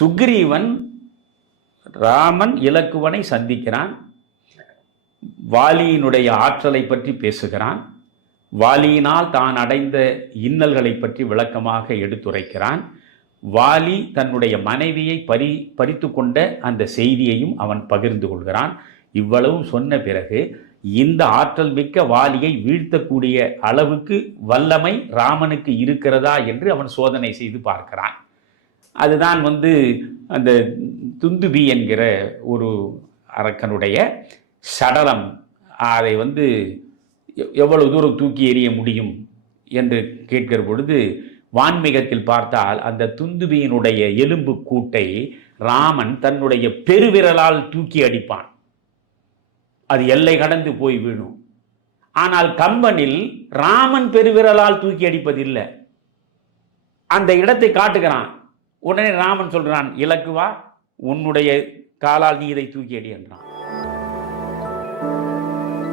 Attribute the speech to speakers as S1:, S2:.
S1: சுக்ரீவன் ராமன் இலக்குவனை சந்திக்கிறான். வாலியினுடைய ஆற்றலை பற்றி பேசுகிறான். வாலியினால் தான் அடைந்த இன்னல்களை பற்றி விளக்கமாக எடுத்துரைக்கிறான். வாலி தன்னுடைய மனைவியை பறி பறித்து கொண்ட அந்த செய்தியையும் அவன் பகிர்ந்து கொள்கிறான். இவ்வளவும் சொன்ன பிறகு இந்த ஆற்றல் மிக்க வாலியை வீழ்த்தக்கூடிய அளவுக்கு வல்லமை ராமனுக்கு இருக்கிறதா என்று அவன் சோதனை செய்து பார்க்கிறான். அதுதான் வந்து அந்த துந்துபி என்கிற ஒரு அரக்கனுடைய சடலம். அதை வந்து எவ்வளவு தூரம் தூக்கி எறிய முடியும் என்று கேட்கிற பொழுது வான்மீகத்தில் பார்த்தால் அந்த துந்துபியினுடைய எலும்பு கூட்டை ராமன் தன்னுடைய பெருவிரலால் தூக்கி அடிப்பான். அது எல்லை கடந்து போய் விழும் ஆனால் கம்பனில் ராமன் பெருவிரலால் தூக்கி அடிப்பதில்லை. அந்த இடத்தை காட்டுகிறான். உடனே ராமன் சொல்கிறான் இலக்குவா உன்னுடைய காலால் நீ இதை தூக்கி அடி என்றான்